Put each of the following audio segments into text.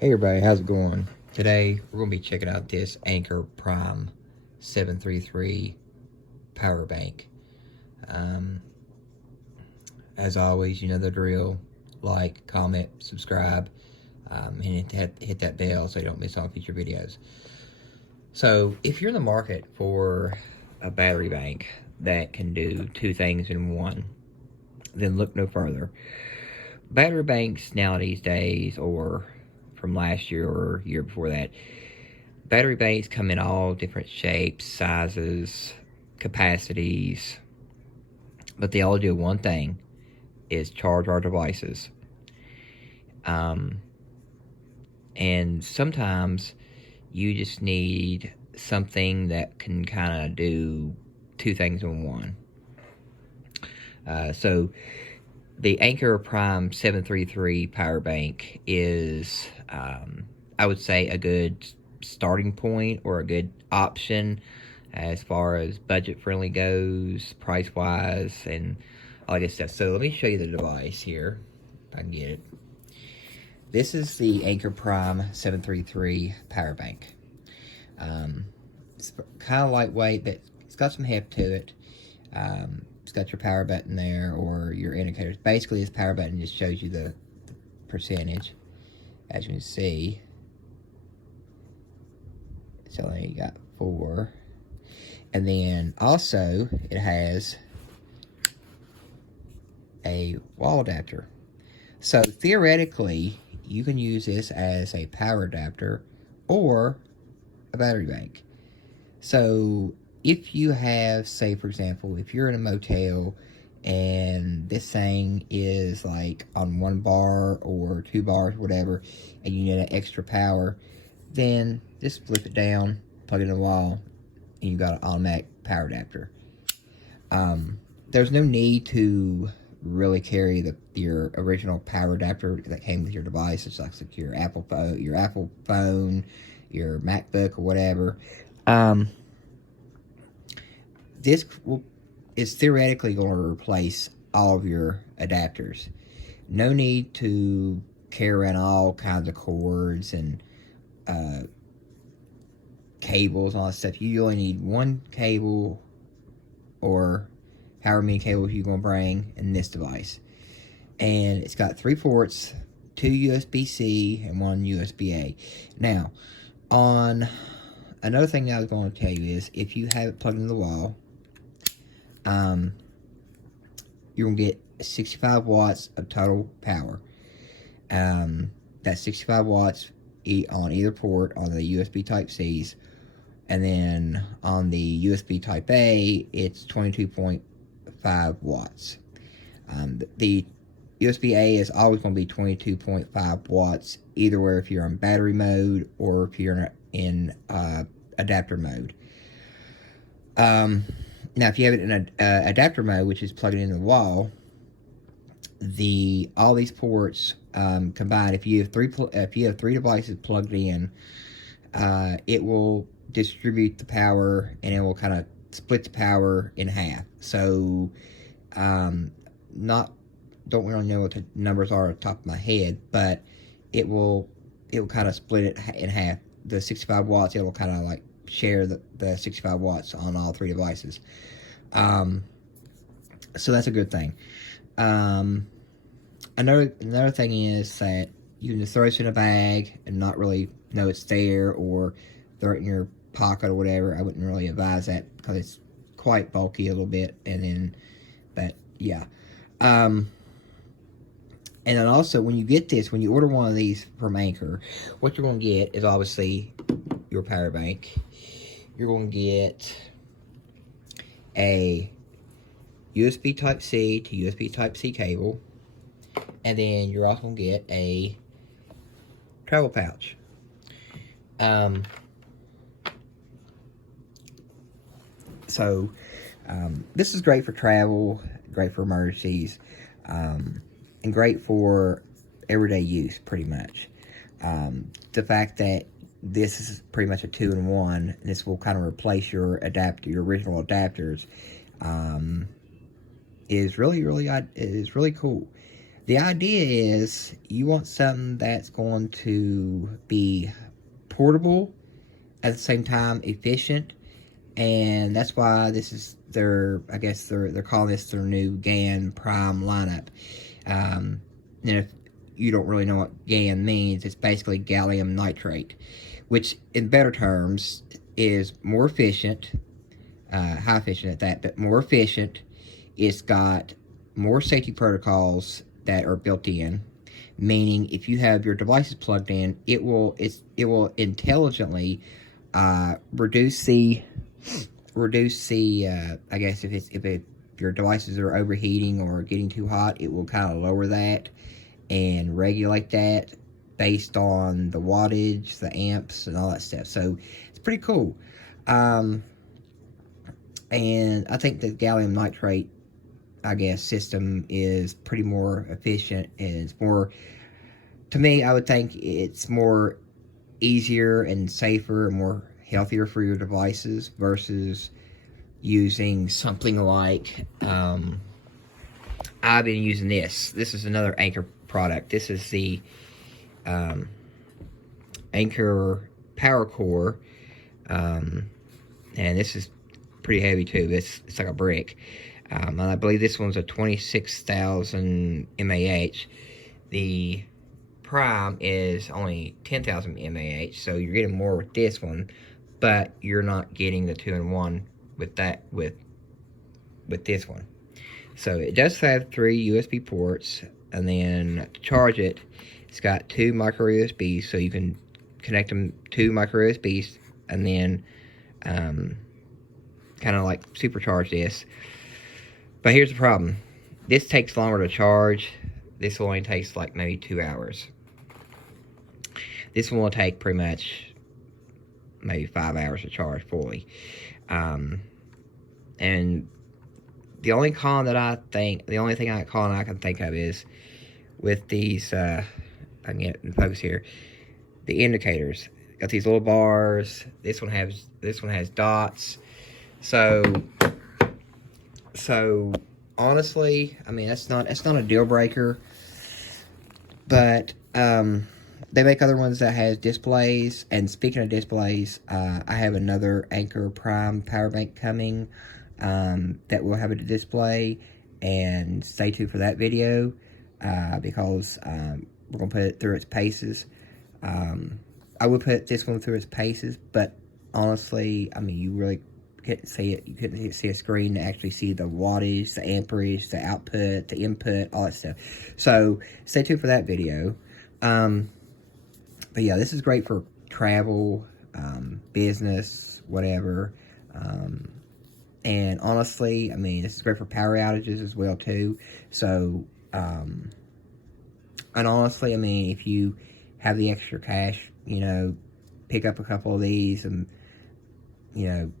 Hey everybody, how's it going? Today we're going to be checking out this Anker Prime 733 power bank. Um, as always, you know the drill. Like, comment, subscribe, and hit that bell so you don't miss on future videos. So if you're in the market for a battery bank that can do two things in one, then look no further. Battery banks now these days, or from last year or year before that, battery banks come in all different shapes, sizes, capacities, but they all do one thing, is charge our devices. Um, and sometimes you just need something that can kind of do two things in one. So the Anker Prime 733 power bank is, I would say, a good starting point or a good option as far as budget friendly goes, price wise, and all that good stuff. So let me show you the device here, if I can get it. This is the Anker Prime 733 power bank. It's kind of lightweight, but it's got some heft to it. It's got your power button there, or your indicators. Basically, this power button just shows you the percentage, as you can see. So there you got 4. And then also, it has a wall adapter. So theoretically, you can use this as a power adapter or a battery bank. So if you have, say for example, if you're in a motel and this thing is like on 1 bar or 2 bars, whatever, and you need an extra power, then just flip it down, plug it in the wall, and you got an automatic power adapter. There's no need to really carry your original power adapter that came with your device. It's like your Apple phone, your MacBook, or whatever. This is theoretically going to replace all of your adapters. No need to carry around all kinds of cords and cables and all that stuff. You only need one cable, or however many cables you're going to bring in this device. And it's got 3 ports, 2 USB-C and 1 USB-A. Now, on another thing that I was going to tell you is, if you have it plugged into the wall, you're going to get 65 watts of total power. That's 65 watts on either port on the USB Type-Cs. And then on the USB Type-A, it's 22.5 watts. The USB-A is always going to be 22.5 watts, either way, if you're on battery mode or if you're in adapter mode. Now, if you have it in adapter mode, which is plugging into the wall, all these ports combined, if you have three devices plugged in, it will distribute the power, and it will kind of split the power in half. So, don't really know what the numbers are off the top of my head, but it will kind of split it in half. The 65 watts, it will kind of like share the 65 watts on all 3 devices. So that's a good thing. Another thing is that you can just throw this in a bag and not really know it's there, or throw it in your pocket or whatever. I wouldn't really advise that, because it's quite bulky a little bit. But yeah. And then also, when you get this, when you order one of these from Anker, what you're going to get is obviously your power bank. You're going to get a USB Type-C to USB Type-C cable. And then you're also going to get a travel pouch. This is great for travel, great for emergencies, and great for everyday use, pretty much. The fact that this is pretty much a 2-in-1, this will kind of replace your original adapters, is really cool. The idea is you want something that's going to be portable, at the same time efficient, and that's why this is their, I guess they're calling this their new GAN Prime lineup. And if you don't really know what GAN means, it's basically gallium nitrate, which in better terms is more efficient, high efficient at that, but more efficient. It's got more safety protocols that are built in, meaning if you have your devices plugged in, it will intelligently reduce the I guess if your devices are overheating or getting too hot, it will kind of lower that and regulate that based on the wattage, the amps, and all that stuff. So it's pretty cool. And I think the gallium nitrate, I guess, system is pretty more efficient, and it's more, to me, I would think it's more easier and safer and more healthier for your devices versus using something like, I've been using this. This is another Anker product. This is the Anker Power Core, and this is pretty heavy too. It's like a brick. And I believe this one's a 26,000 mAh. The Prime is only 10,000 mAh, so you're getting more with this one, but you're not getting the 2-in-1 with that with this one. So it does have 3 USB ports, and then to charge it, it's got 2 micro USBs, so you can connect them to micro USBs, and then kind of like supercharge this. But here's the problem. This takes longer to charge. This only takes like maybe 2 hours. This one will take pretty much maybe 5 hours to charge fully. And the only con that I think, the only thing I can think of is with these, I can get in focus here, the indicators. Got these little bars. This one has dots. So honestly, I mean, it's not a deal breaker, but they make other ones that has displays. And speaking of displays, I have another Anker Prime power bank coming that will have a display, and stay tuned for that video because we're gonna put it through its paces. I would put this one through its paces, but honestly, I mean, you really couldn't see it. You couldn't see a screen to actually see the wattage, the amperage, the output, the input, all that stuff. So stay tuned for that video. But yeah, this is great for travel, business, whatever. And honestly, I mean, this is great for power outages as well too. So, and honestly, I mean, if you have the extra cash, you know, pick up a couple of these and, you know,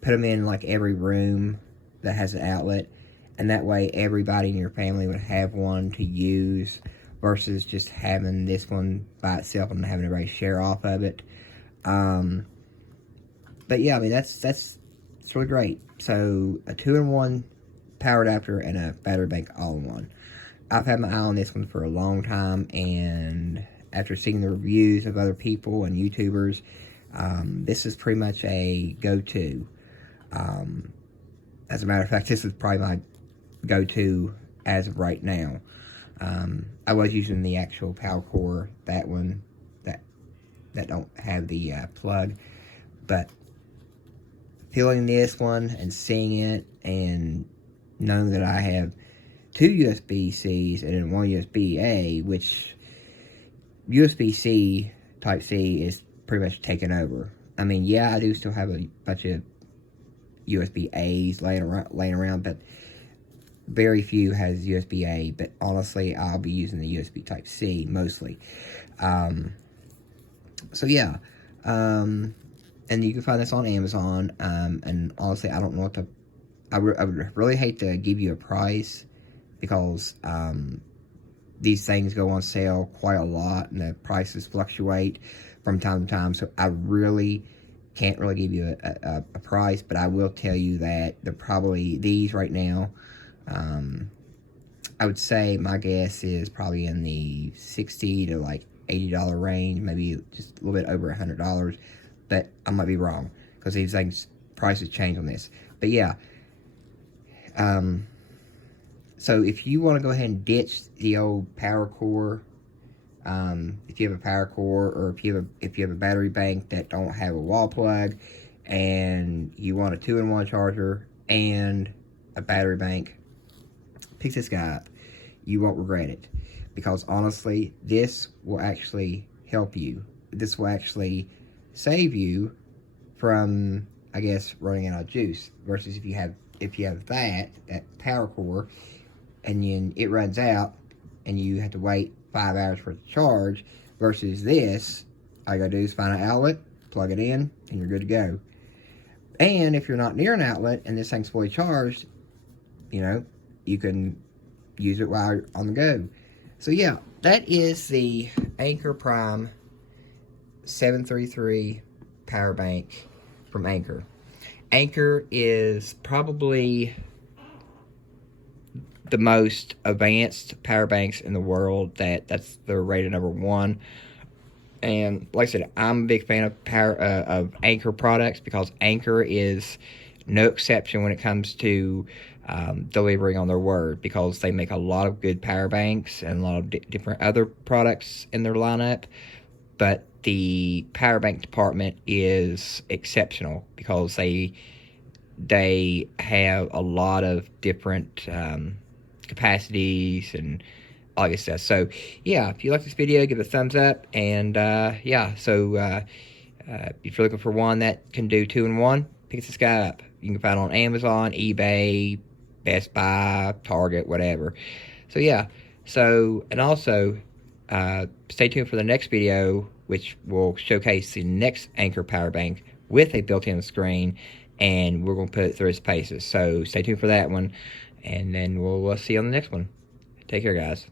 put them in like every room that has an outlet, and that way everybody in your family would have one to use versus just having this one by itself and having everybody share off of it. But yeah, I mean, it's really great. So a 2-in-1 power adapter and a battery bank all in one. I've had my eye on this one for a long time, and after seeing the reviews of other people and YouTubers, this is pretty much a go-to. As a matter of fact, this is probably my go-to as of right now. I was using the actual Power Core, that one, that don't have the plug, but feeling this one and seeing it and knowing that I have 2 USB-Cs and then 1 USB-A, which USB-C Type-C is pretty much taken over. I mean, yeah, I do still have a bunch of USB-As laying around, but very few has USB-A. But honestly, I'll be using the USB Type-C mostly. So yeah, and you can find this on Amazon. And honestly, I don't know what I would really hate to give you a price, because these things go on sale quite a lot and the prices fluctuate from time to time. So I really can't really give you a price, but I will tell you that they're probably, these right now, I would say my guess is probably in the $60 to like $80 range, maybe just a little bit over $100, but I might be wrong because these things prices change on this. But yeah, so if you want to go ahead and ditch the old power core, if you have a power core, or if you have a battery bank that don't have a wall plug, and you want a 2-in-1 charger and a battery bank, pick this guy up. You won't regret it, because honestly, this will actually help you. This will actually save you from, I guess, running out of juice. Versus if you have that power core, and then it runs out, and you have to wait 5 hours for it to charge. Versus this, all you gotta do is find an outlet, plug it in, and you're good to go. And if you're not near an outlet and this thing's fully charged, you know, you can use it while you're on the go. So yeah, that is the Anker Prime 733 power bank from Anker. Anker is probably the most advanced power banks in the world. That's their rated #1. And like I said, I'm a big fan of Anker products, because Anker is no exception when it comes to delivering on their word, because they make a lot of good power banks and a lot of different other products in their lineup. But the power bank department is exceptional, because they have a lot of different capacities and all that stuff. So yeah, if you like this video, give it a thumbs up. And yeah, so if you're looking for one that can do 2-in-1, pick this guy up. You can find it on Amazon, eBay, Best Buy, Target, whatever. So yeah, so, and also stay tuned for the next video, which will showcase the next Anker power bank with a built-in screen, and we're going to put it through its paces. So stay tuned for that one, and then we'll see you on the next one. Take care, guys.